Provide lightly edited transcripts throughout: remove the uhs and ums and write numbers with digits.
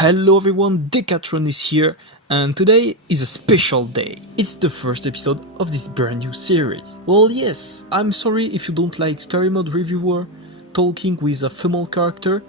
Hello everyone, Decathlon is here, and today is a special day. It's the first episode of this brand new series. Well yes, I'm sorry if you don't like Skyrim mod reviewer talking with a female character,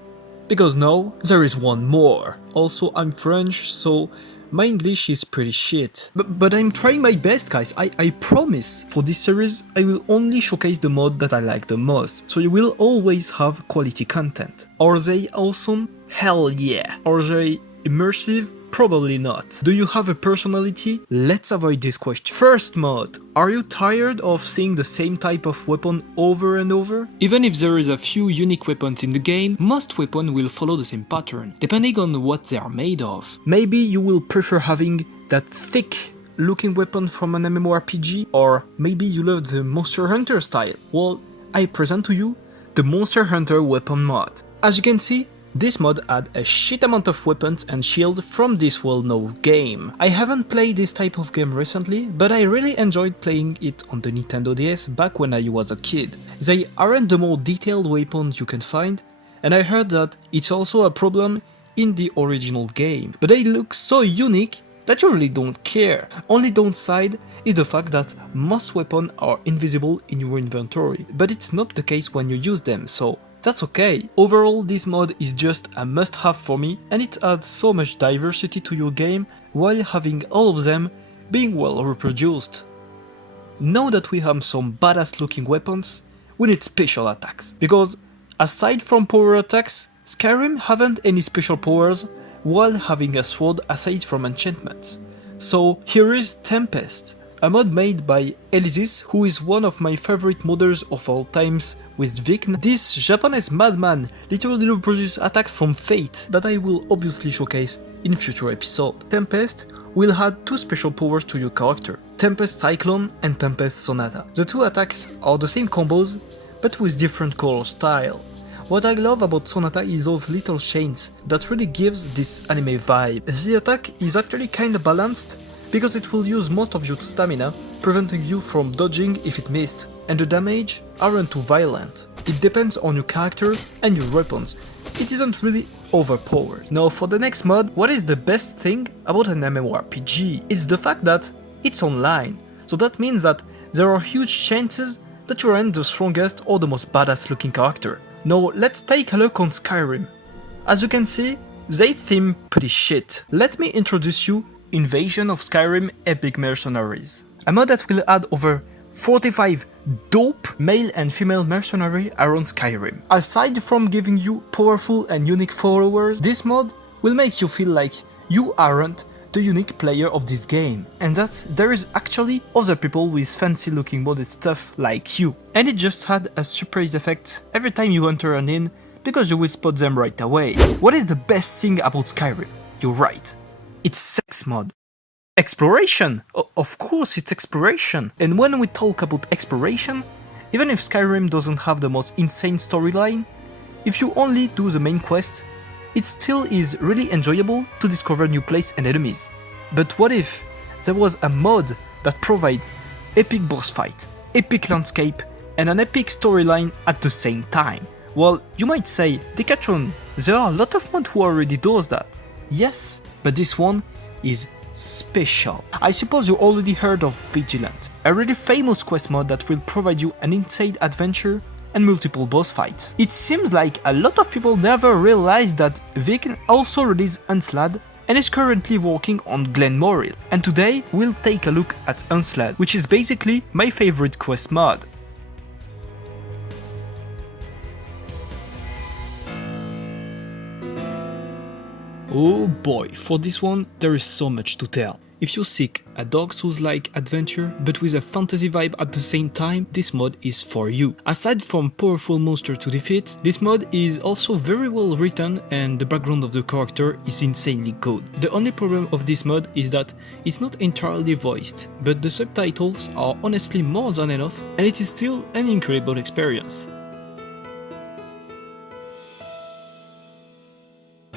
because no, there is one more. Also I'm French, so my English is pretty shit. But I'm trying my best, guys. I promise. For this series, I will only showcase the mod that I like the most. So you will always have quality content. Are they awesome? Hell yeah. Are they immersive? Probably not. Do you have a personality? Let's avoid this question. First mod. Are you tired of seeing the same type of weapon over and over? Even if there is a few unique weapons in the game, most weapons will follow the same pattern, depending on what they are made of. Maybe you will prefer having that thick looking weapon from an MMORPG, or maybe you love the Monster Hunter style. Well, I present to you the Monster Hunter weapon mod. As you can see, this mod had a shit amount of weapons and shield from this well-known game. I haven't played this type of game recently, but I really enjoyed playing it on the Nintendo DS back when I was a kid. They aren't the more detailed weapons you can find, and I heard that it's also a problem in the original game. But they look so unique that you really don't care. Only downside is the fact that most weapons are invisible in your inventory, but it's not the case when you use them, so that's okay. Overall, this mod is just a must-have for me, and it adds so much diversity to your game while having all of them being well reproduced. Now that we have some badass looking weapons, we need special attacks, because aside from power attacks, Skyrim haven't any special powers while having a sword aside from enchantments. So here is Tempest, a mod made by Elysees, who is one of my favorite modders of all times with Vicn. This Japanese madman literally reproduces attacks from Fate that I will obviously showcase in future episodes. Tempest will add two special powers to your character, Tempest Cyclone and Tempest Sonata. The two attacks are the same combos, but with different color style. What I love about Sonata is those little chains that really gives this anime vibe. The attack is actually kinda balanced, because it will use most of your stamina, preventing you from dodging if it missed, and the damage aren't too violent. It depends on your character and your weapons. It isn't really overpowered. Now for the next mod, what is the best thing about an MMORPG? It's the fact that it's online, so that means that there are huge chances that you aren't the strongest or the most badass looking character. Now let's take a look on Skyrim. As you can see, they theme pretty shit. Let me introduce you Invasion of Skyrim Epic Mercenaries, a mod that will add over 45 dope male and female mercenaries around Skyrim. Aside from giving you powerful and unique followers, this mod will make you feel like you aren't the unique player of this game, and that there is actually other people with fancy looking modded stuff like you. And it just had a surprise effect every time you enter an inn, because you will spot them right away. What is the best thing about Skyrim? You're right. It's sex mod. Exploration! Of course it's exploration! And when we talk about exploration, even if Skyrim doesn't have the most insane storyline, if you only do the main quest, it still is really enjoyable to discover new places and enemies. But what if there was a mod that provides epic boss fight, epic landscape, and an epic storyline at the same time? Well, you might say, Decathlon, there are a lot of mods who already does that. Yes, but this one is special. I suppose you already heard of Vigilant, a really famous quest mod that will provide you an insane adventure and multiple boss fights. It seems like a lot of people never realized that Vicn also released Unslaad and is currently working on Glenmoril. And today we'll take a look at Unslaad, which is basically my favorite quest mod. Oh boy, for this one there is so much to tell. If you seek a Dark Souls-like adventure but with a fantasy vibe at the same time, this mod is for you. Aside from powerful monsters to defeat, this mod is also very well written and the background of the character is insanely good. The only problem of this mod is that it's not entirely voiced, but the subtitles are honestly more than enough and it is still an incredible experience.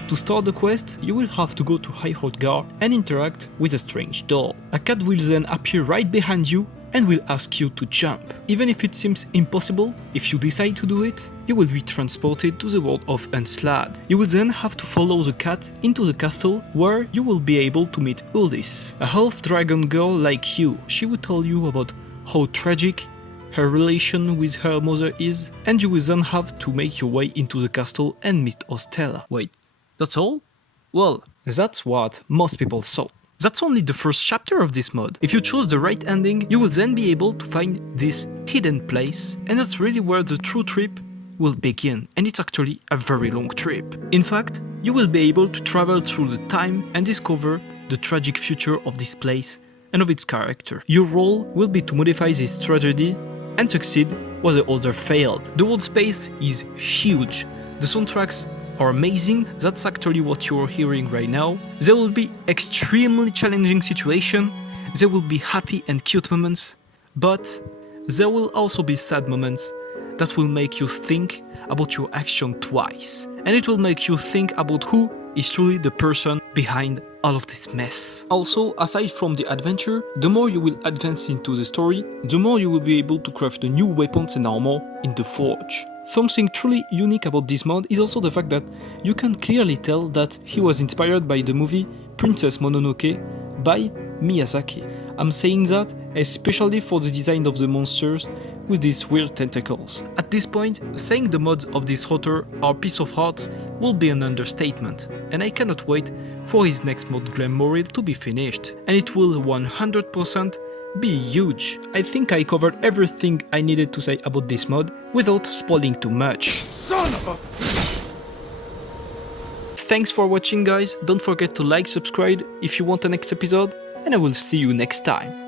To start the quest, you will have to go to High Hrothgar and interact with a strange doll. A cat will then appear right behind you and will ask you to jump. Even if it seems impossible, if you decide to do it, you will be transported to the world of Unslaad. You will then have to follow the cat into the castle where you will be able to meet Elysees, a half dragon girl like you. She will tell you about how tragic her relation with her mother is, and you will then have to make your way into the castle and meet Ostella. Wait, that's all? Well, that's what most people thought. That's only the first chapter of this mod. If you choose the right ending, you will then be able to find this hidden place, and that's really where the true trip will begin, and it's actually a very long trip. In fact, you will be able to travel through the time and discover the tragic future of this place and of its character. Your role will be to modify this tragedy and succeed where the other failed. The world space is huge. The soundtracks are amazing, that's actually what you're hearing right now. There will be extremely challenging situations, there will be happy and cute moments, but there will also be sad moments that will make you think about your action twice. And it will make you think about who is truly the person behind all of this mess. Also, aside from the adventure, the more you will advance into the story, the more you will be able to craft the new weapons and armor in the forge. Something truly unique about this mod is also the fact that you can clearly tell that he was inspired by the movie Princess Mononoke by Miyazaki. I'm saying that especially for the design of the monsters with these weird tentacles. At this point, saying the mods of this author are a piece of heart will be an understatement, and I cannot wait for his next mod Glenmoril to be finished, and it will 100% be huge. I think I covered everything I needed to say about this mod without spoiling too much. Son of a... Thanks for watching guys, don't forget to like, subscribe if you want the next episode, and I will see you next time.